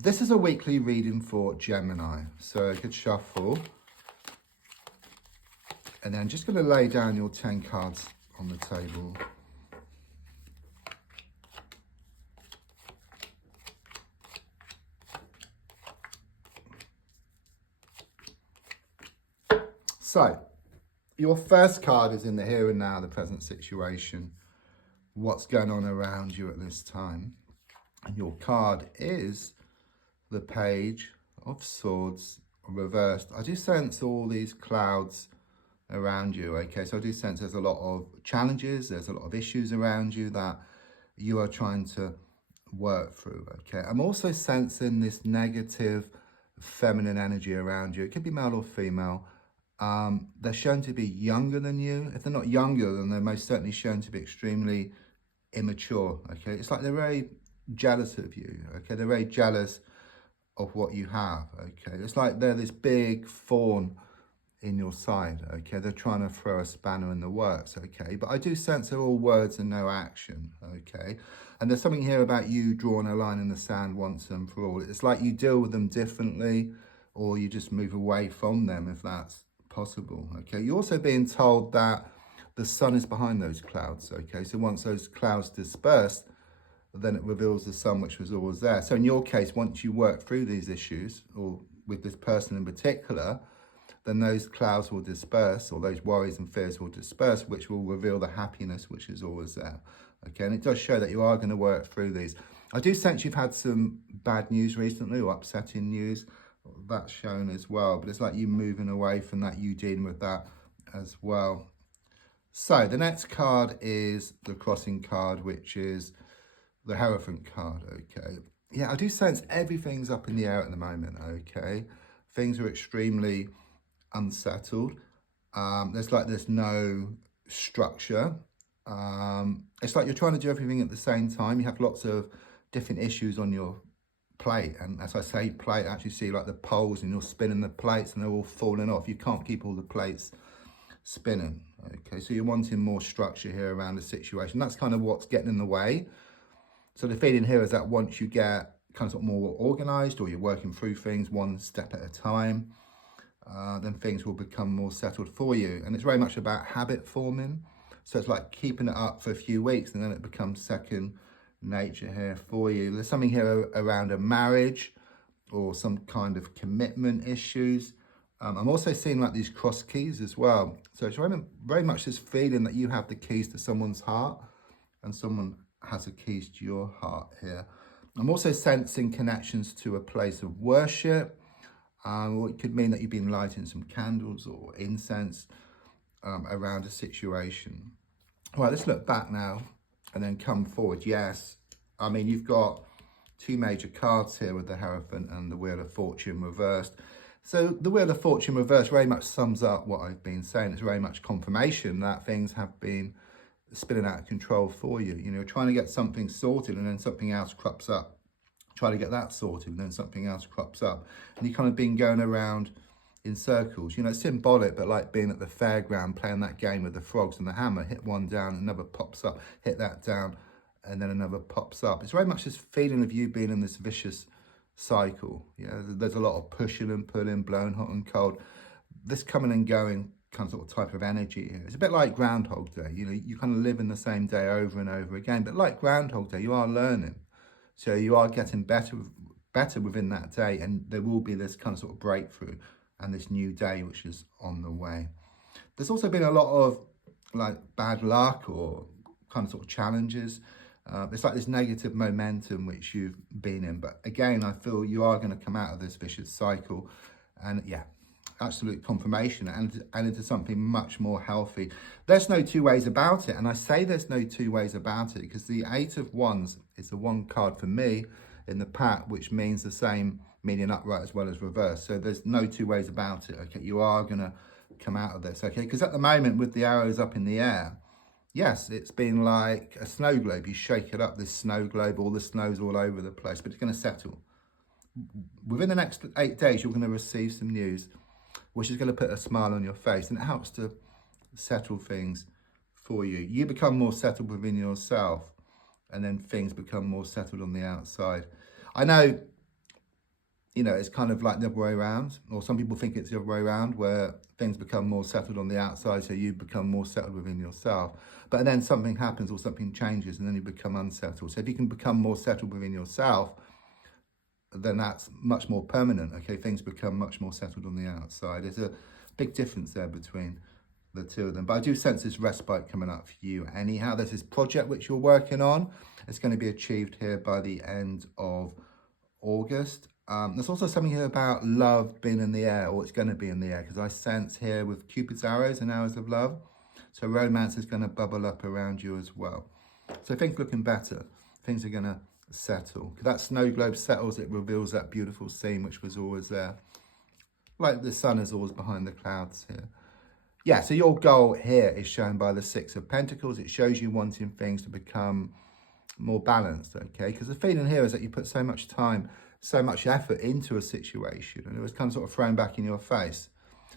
This is a weekly reading for Gemini. So I could shuffle. And then just going to lay down your 10 cards on the table. So, your first card is in the here and now, the present situation. What's going on around you at this time. And your card is the Page of Swords reversed. I do sense all these clouds around you, okay? So I do sense there's a lot of challenges, there's a lot of issues around you that you are trying to work through, okay? I'm also sensing this negative feminine energy around you. It could be male or female. They're shown to be younger than you. If they're not younger, then they're most certainly shown to be extremely immature, okay? It's like they're very jealous of you, okay? They're very jealous of what you have, okay? It's like they're this big thorn in your side, okay? They're trying to throw a spanner in the works, okay? But I do sense they're all words and no action, okay? And there's something here about you drawing a line in the sand once and for all. It's like you deal with them differently, or you just move away from them if that's possible, okay? You're also being told that the sun is behind those clouds, okay? So once those clouds disperse, then it reveals the sun, which was always there. So in your case, once you work through these issues, or with this person in particular, then those clouds will disperse, or those worries and fears will disperse, which will reveal the happiness which is always there. Okay, and it does show that you are going to work through these. I do sense you've had some bad news recently, or upsetting news. That's shown as well, but it's like you moving away from that, you dealing with that as well. So the next card is the crossing card, which is the Hierophant card, okay? Yeah, I do sense everything's up in the air at the moment, okay? Things are extremely unsettled. There's no structure. It's like you're trying to do everything at the same time. You have lots of different issues on your plate, and as I say plate, I actually see like the poles, and you're spinning the plates and they're all falling off. You can't keep all the plates spinning, okay? So you're wanting more structure here around the situation. That's kind of what's getting in the way. So the feeling here is that once you get kind of more organized, or you're working through things one step at a time, then things will become more settled for you. And it's very much about habit forming. So it's like keeping it up for a few weeks, and then it becomes second nature here for you. There's something here around a marriage or some kind of commitment issues. I'm also seeing like these cross keys as well. So it's very much this feeling that you have the keys to someone's heart, and someone has the keys to your heart here. I'm also sensing connections to a place of worship. Or it could mean that you've been lighting some candles or incense around a situation. Right, let's look back now and then come forward. Yes, I mean, you've got two major cards here with the Hierophant and the Wheel of Fortune reversed. So the Wheel of Fortune reversed very much sums up what I've been saying. It's very much confirmation that things have been spinning out of control for you. You know, trying to get something sorted, and then something else crops up. Try to get that sorted, and then something else crops up. And you've kind of been going around in circles. You know, it's symbolic, but like being at the fairground, playing that game with the frogs and the hammer. Hit one down, another pops up. Hit that down, and then another pops up. It's very much this feeling of you being in this vicious cycle. Yeah, there's a lot of pushing and pulling, blowing hot and cold. This coming and going kind of type of energy here. It's a bit like Groundhog Day. You know, you kind of live in the same day over and over again. But like Groundhog Day, you are learning. So you are getting better within that day, and there will be this kind of sort of breakthrough and this new day which is on the way. There's also been a lot of like bad luck or kind of sort of challenges. It's like this negative momentum which you've been in. But again, I feel you are going to come out of this vicious cycle, and yeah, absolute confirmation, and into something much more healthy. There's no two ways about it, and I say there's no two ways about it because the Eight of Wands is the one card for me in the pack, which means the same meaning upright as well as reverse. So there's no two ways about it, okay? You are going to come out of this, okay? Because at the moment, with the arrows up in the air, yes, it's been like a snow globe. You shake it up, this snow globe, all the snow's all over the place, but it's going to settle. Within the next 8 days, you're going to receive some news which is going to put a smile on your face, and it helps to settle things for you. You become more settled within yourself, and then things become more settled on the outside. I know you know, it's kind of like the other way around, or some people think it's the other way around, where things become more settled on the outside, so you become more settled within yourself. But then something happens or something changes, and then you become unsettled. So if you can become more settled within yourself, then that's much more permanent. Okay, things become much more settled on the outside. There's a big difference there between the two of them. But I do sense this respite coming up for you anyhow. There's this project which you're working on. It's going to be achieved here by the end of August. There's also something here about love being in the air, or it's going to be in the air, because I sense here with Cupid's arrows and arrows of love. So romance is going to bubble up around you as well. So things looking better. Things are going to settle. That snow globe settles, it reveals that beautiful scene which was always there. Like the sun is always behind the clouds here. Yeah, so your goal here is shown by the Six of Pentacles. It shows you wanting things to become more balanced, okay? Because the feeling here is that you put so much time, so much effort into a situation, and it was kind of sort of thrown back in your face.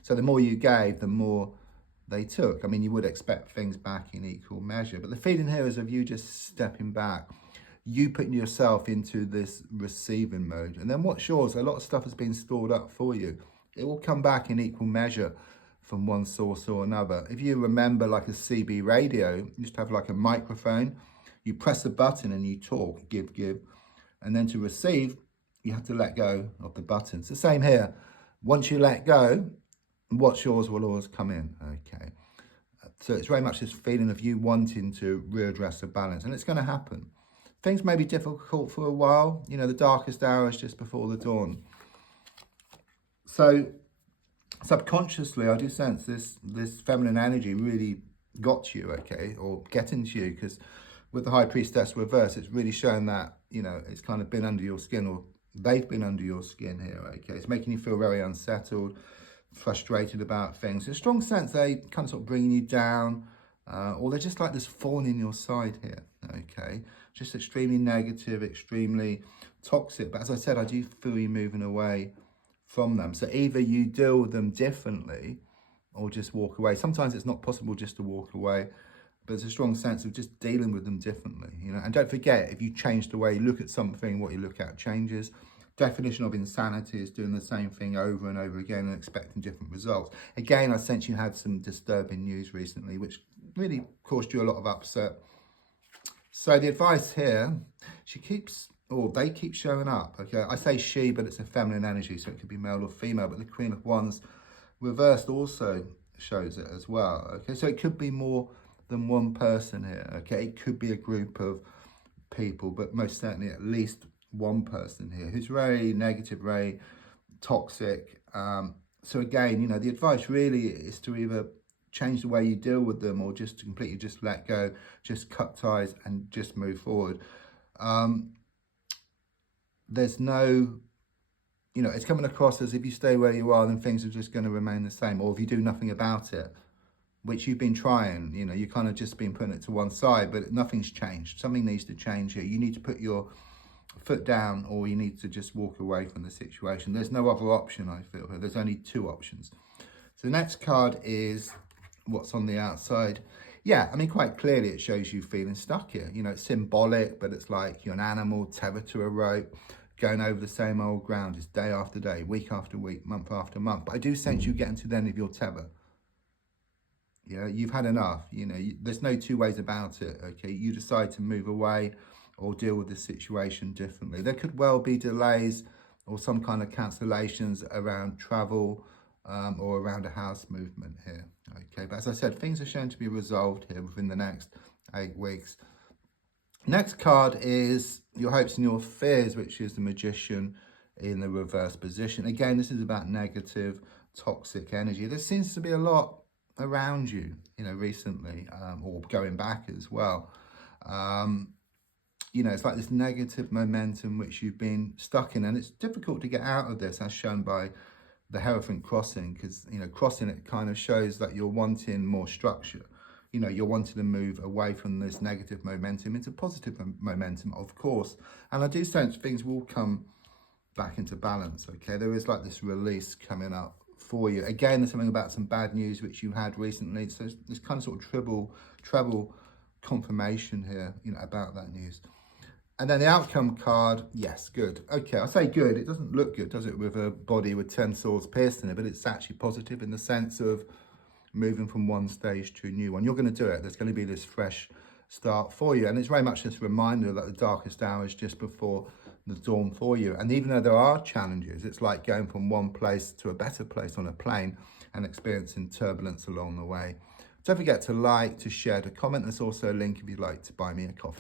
So the more you gave, the more they took. I mean, you would expect things back in equal measure, but the feeling here is of you just stepping back, you putting yourself into this receiving mode. And then what's yours? A lot of stuff has been stored up for you. It will come back in equal measure from one source or another. If you remember, like a CB radio, you used to have like a microphone. You press a button and you talk, give. And then to receive, you have to let go of the button. It's the same here. Once you let go, what's yours will always come in, okay? So it's very much this feeling of you wanting to readdress the balance, and it's going to happen. Things may be difficult for a while. You know, the darkest hour is just before the dawn. So subconsciously, I do sense this feminine energy really got you, okay, or getting to you, because with the High Priestess reverse, it's really showing that, you know, it's kind of been under your skin, or they've been under your skin here, okay? It's making you feel very unsettled, frustrated about things. There's a strong sense they kind of sort of bringing you down, or they're just like this thorn in your side here, okay? Just extremely negative, extremely toxic. But as I said, I do feel you moving away from them. So either you deal with them differently or just walk away. Sometimes it's not possible just to walk away, but there's a strong sense of just dealing with them differently, you know. And don't forget, if you change the way you look at something, what you look at changes. Definition of insanity is doing the same thing over and over again and expecting different results. Again, I sense you had some disturbing news recently, which really caused you a lot of upset. So the advice here, they keep showing up, okay? I say she, but it's a feminine energy, so it could be male or female, but the Queen of Wands reversed also shows it as well, okay? So it could be more than one person here, okay? It could be a group of people, but most certainly at least one person here who's very negative, very toxic. So again, you know, the advice really is to either change the way you deal with them, or just to completely just let go, just cut ties and just move forward. There's no, you know, it's coming across as if you stay where you are, then things are just going to remain the same. Or if you do nothing about it, which you've been trying, you know, you kind of just been putting it to one side, but nothing's changed. Something needs to change here. You need to put your foot down, or you need to just walk away from the situation. There's no other option, I feel here. There's only two options. So the next card is what's on the outside. Yeah, I mean, quite clearly it shows you feeling stuck here. You know, it's symbolic, but it's like you're an animal tethered to a rope, going over the same old ground. It's day after day, week after week, month after month. But I do sense you getting to the end of your tether. Yeah, you've had enough. You know, there's no two ways about it, okay? You decide to move away or deal with the situation differently. There could well be delays or some kind of cancellations around travel, or around a house movement here, okay? But as I said, things are shown to be resolved here within the next 8 weeks. Next card is your hopes and your fears, which is the Magician in the reverse position. Again, this is about negative, toxic energy. There seems to be a lot around you, you know, recently, or going back as well. You know, it's like this negative momentum which you've been stuck in, and it's difficult to get out of this, as shown by the Hierophant crossing, because, you know, crossing it kind of shows that you're wanting more structure. You know, you're wanting to move away from this negative momentum into positive momentum, of course. And I do sense things will come back into balance, okay? There is like this release coming up for you. Again, there's something about some bad news which you had recently. So there's kind of sort of treble confirmation here, you know, about that news. And then the outcome card, yes, good. Okay, I say good. It doesn't look good, does it, with a body with 10 swords pierced in it, but it's actually positive in the sense of moving from one stage to a new one. You're going to do it. There's going to be this fresh start for you. And it's very much this reminder that the darkest hour is just before the dawn for you. And even though there are challenges, it's like going from one place to a better place on a plane and experiencing turbulence along the way. Don't forget to like, to share, to comment. There's also a link if you'd like to buy me a coffee.